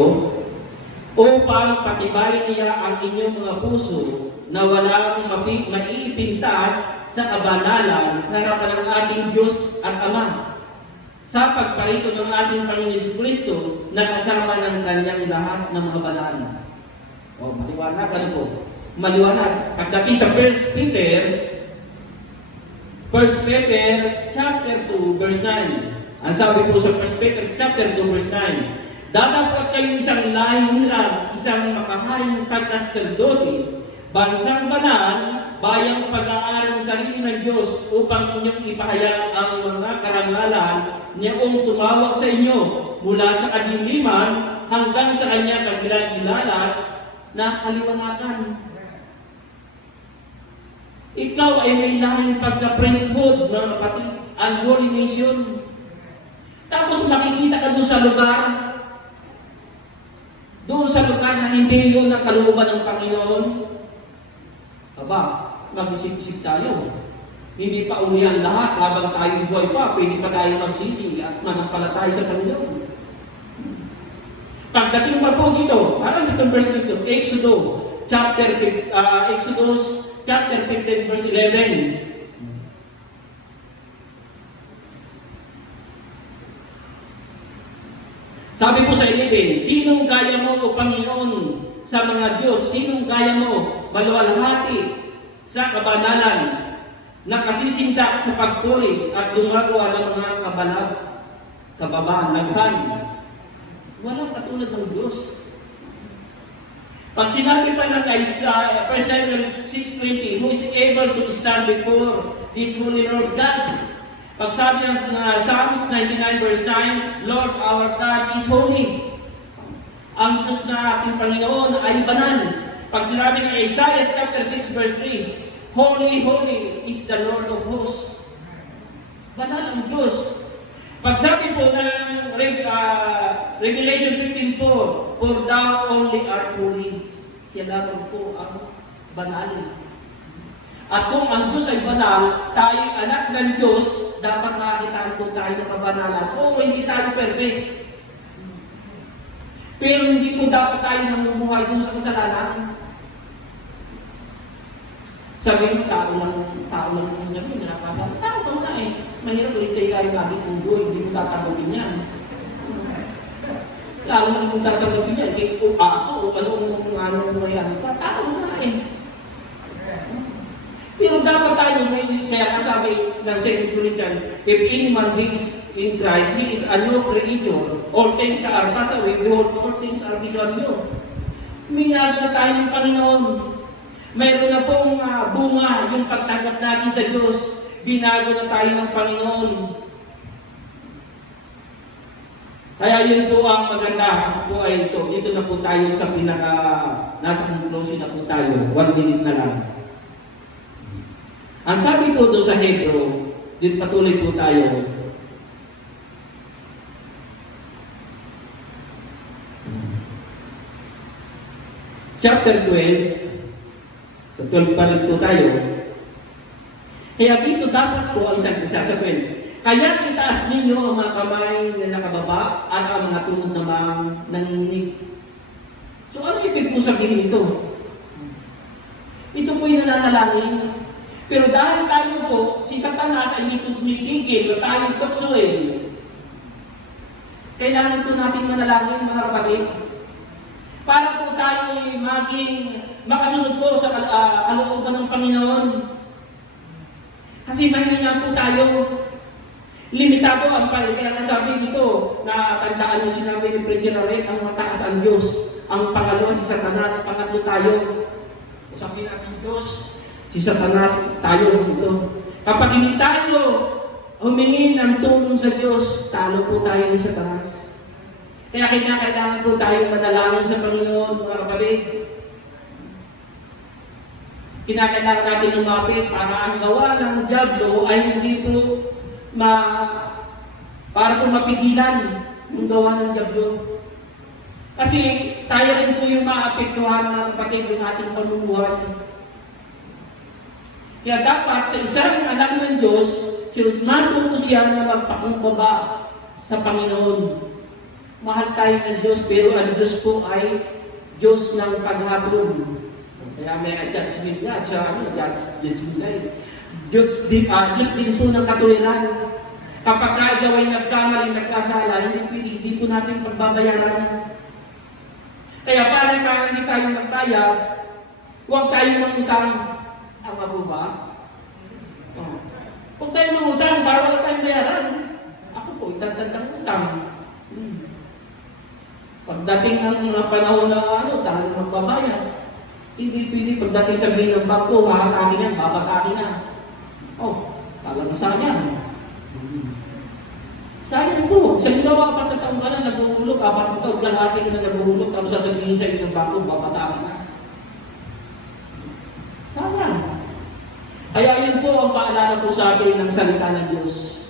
upang patibayin niya ang inyong mga puso na walang maiipintas sa kabanalan sa harapan ng ating Diyos at Ama, sa pagparito ng ating Panginoon Jesucristo na kasama ng kanyang lahat ng mga banal. Maliwanag, ano po? Maliwanag. Pagdating sa 1 Peter chapter 2, verse 9. Ang sabi po sa 1 Peter chapter 2, verse 9, dadapat kayo isang lahing hirang, isang makaharing pagkasaserdote, bansang banal, bayang pag-aaral ng sarili ng Diyos upang inyong ipahayag ang mga karangalan niyong tumawag sa inyo mula sa kadiliman hanggang sa kanya kagilalas na kaliwanagan. Ikaw ay may lahing pagka-priesthood, mga kapatid, unholy nation. Tapos makikita ka doon sa lugar na hindi yun ang kalooban ng Panginoon. Aba, mag-isip-isip tayo. Hindi pa umiyan lahat habang tayo buhay pa, pwede pa tayo magsisi at manampalataya sa Panginoon. Pagdating pa po dito, parang itong verse nito, Exodus chapter 15, verse 11. Sabi po sa 11, sinong kaya mo o Panginoon sa mga Diyos? Sinong kaya mo maluwalhati sa kabanalan, nakasisindak sa pagpuri at gumagawa ng mga kababalaghan? Walang katulad ng Diyos. Pag sinabi pa ng Isaiah, 1 Samuel 6:20, who is able to stand before this holy Lord God? Pag sabi ng Psalms 99 verse 9, Lord our God is holy. Ang Diyos na ating Panginoon ay banal. Pag sinabi ng Isaiah chapter 6 verse 3, holy, holy is the Lord of hosts. Banal ang Diyos. Pag sabi po ng Revelation 15:4, for thou only art holy. Siya lamang po ang banal. At kung ang Diyos ay banal, tayo anak ng Diyos, dapat makakita po tayo ng kabanalan. Oo, hindi tayo perfect. Pero hindi po dapat tayo namumuhay kung sa kasalanan. Sabihin, tao lang niya, pinapasal. Tao na Mahirap ulit tayo lagi kung buhay, hindi mo tatagutin yan. talo na kung tatanggapin niya, hindi o aso o ano yan. Tao na eh. Pero dapat tayo, kaya kasabi ng 2 Corinthians, if any man is in Christ, he is a new creature. All things are passed away, behold, all things are become new. Minado na tayo ng Panginoon. Mayroon na pong bunga yung pagtanggap natin sa Diyos. Binago na tayo ng Panginoon. Kaya yun po ang maganda po ay ito. Dito na po tayo sa nasa conclusion na po tayo. 1 minute na lang. Ang sabi po doon sa Hebrew, din patuloy po tayo. Chapter 12, sa 12 pa rin po tayo. Kaya dito dapat po ang isang sasabihin. Kaya itaas ninyo ang mga kamay na nakababa at ang mga tuhod namang nanginginig. So ano ibig po sabihin ito? Ito po yung nananalangin. Pero dahil tayo po, si Satanas ay hindi tumitigil na tayong tuksoin. Kailangan po natin manalangin, mga kapatid. Para po tayo maging makasunod po sa kalooban ng Panginoon. Kasi mahina po tayo. Limitado ang pala. Kaya nasabi dito, na tandaan yung sinabi ni President Red, ang mataas ang Diyos. Ang pangalawa si Satanas, pangatlo tayo. Sabi natin Diyos, si Satanas, tayo dito. Kapag hindi tayo humingi ng tulong sa Diyos, talo po tayo ni Satanas. Kaya kailangan po tayo manalangin sa Panginoon, mga kapatid. Kinakailangan natin lumapit para ang gawa ng Diablo ay hindi po para po mapigilan yung gawa ng Diablo. Kasi tayo rin po yung maapektuhan, mga kapatid, yung ating pamumuhay. Kaya dapat sa isang anak ng Diyos, matuto siya na magpakumbaba sa Panginoon. Mahal tayo ng Diyos, pero ang Diyos po ay Diyos ng paghabol. Kaya may judgment nga, judgment na eh. Diyos din po ng katuwiran. Kapag ikaw ay nagkamali, nagkasala, hindi po natin pagbabayaran. Kaya para hindi tayo magtaya, huwag tayo mangutang. Tama po ba? Huwag tayo mangutang, para wala tayong bayaran. Ako po, itagdagdag utang. Pagdating ng mga panahon na talagang magbabayad, hindi pwede pagdating sa bill ng bangko, mahatakin yan, babatakin na. Talagang sayang. Sayang po. Sa ginawa, 4 taon ka na naguhulog, 4 taon ka na ka na naguhulog, tapos sasabihin sa ng bangko, babatakin na. Sayang. Kaya yun po ang paalala po sa akin ng salita ng Diyos.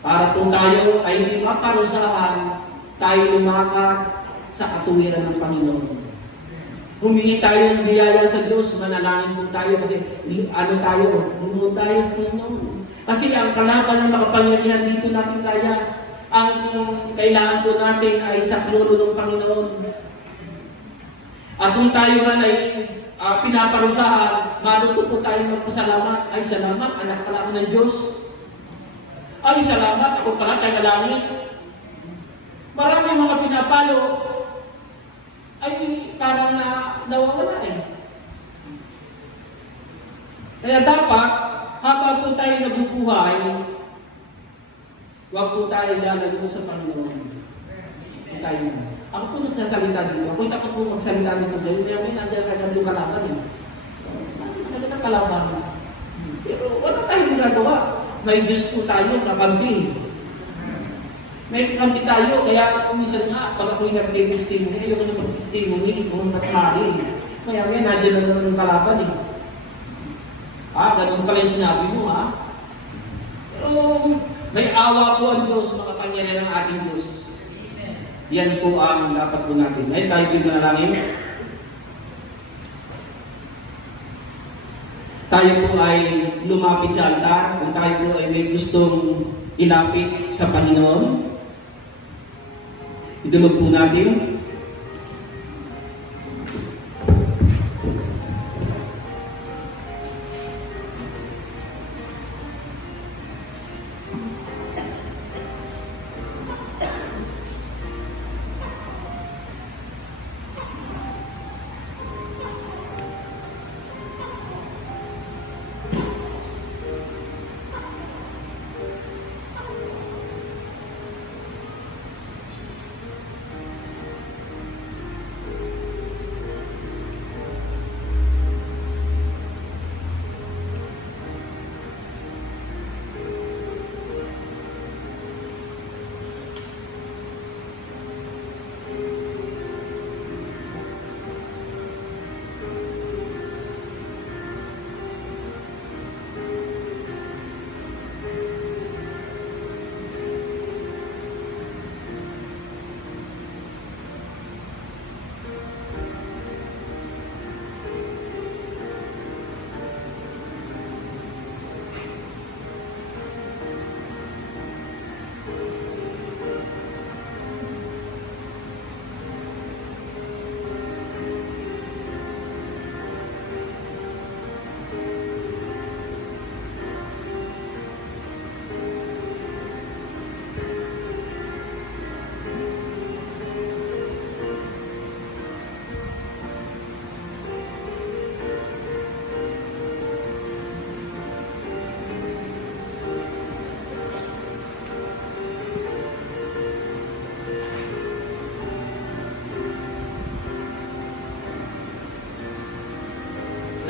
Para po tayo ay hindi maparusahan, tayo lumakat sa katuwiran ng Panginoon. Humingi tayo ng biyaya sa Diyos, manalangin po tayo kasi bumunod tayo ng Panginoon. Kasi ang kalaban ng makapangyarihan dito natin kaya, ang kailangan po natin ay sa kloro ng Panginoon. At kung tayo man ay pinaparusahan, matuto po tayo magpasalamat. Ay salamat, anak pala ako ng Diyos. Ay salamat, ako pala tayo langit. Maraming mga pinapalo ay parang nawawala eh. Kaya dapat, habang po tayo nabubuhay, huwag po tayo lalayo sa Panginoon. Ako po nagsasalita dito. Ako'y takot po magsalita dito dyan. Kaya may nandiyan agad yung kalaban eh. Nandiyan ang kalaban. Pero wala tayong nagawa. May Diyos po tayo, nakampi. May kampi tayo, kaya kumisan nga, pag ako'y nag-testimony, ayoko na mag-testimony, kung natmari. Kaya may nandiyan na naman yung kalaban eh. Ganun pala yung sinabi mo Pero may awa po ang Diyos, makapangyarihan ng ating Diyos. Yan po ang dapat po natin. Ngayon tayo pinalangin. Tayo po ay lumapit sa altar. Kung tayo po ay may gustong ilapit sa Panginoon, idulog po natin.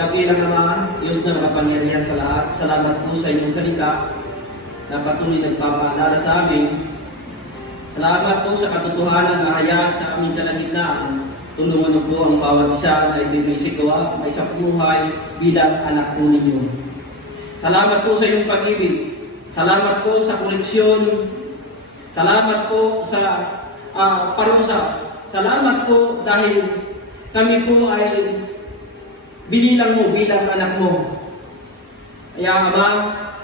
Dakilang Ama, Diyos na nakapangyarihan sa lahat, salamat po sa inyong salita na patuloy nagpapaalala sa amin. Salamat po sa katotohanan na hayaan sa aming kalagitnaan. Tulungan po ang bawat isa na ibinisigawa, may isang buhay bilang anak po ninyo. Salamat po sa iyong pag-ibig. Salamat po sa koleksyon. Salamat po sa parusa. Salamat po dahil kami po ay binilang mo bilang anak mo. Kaya Ama,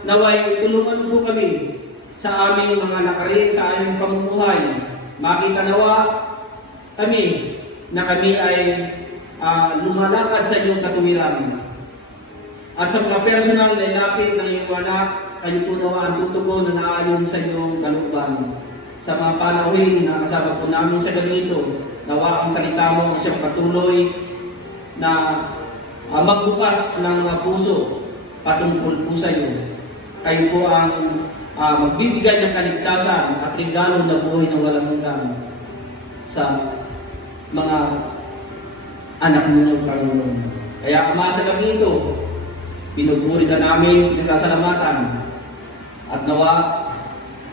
naway tulungan po kami sa aming mga nakarin, sa aming pamumuhay. Makita nawa kami na kami ay lumalakad sa iyong katuwiran. At sa mga personal na ilapit ng iyong anak, kayo po nawa ang tutugo na naayon sa iyong kalooban. Sa mga panahon na kasama po namin sa ganito, nawa ang salita mo ang siyang patuloy na magbukas ng mga puso patungkol po sa iyo. Kayo po ang magbibigay ng kaligtasan at regalo na buhay ng walang hanggan sa mga anak mo ng Panginoon. Kaya Ama, sa gabi ito, pinupuri na namin nasasalamatan at nawa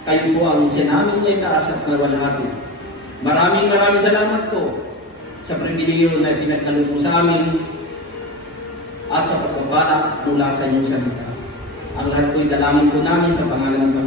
kayo po ang siya namin may taas at nawalhati. Maraming salamat po sa pribileyo na pinagkaloob mo sa amin at sa pagpapala mula sa inyong salita. Ang lahat po'y dalangin po namin sa pangalan ng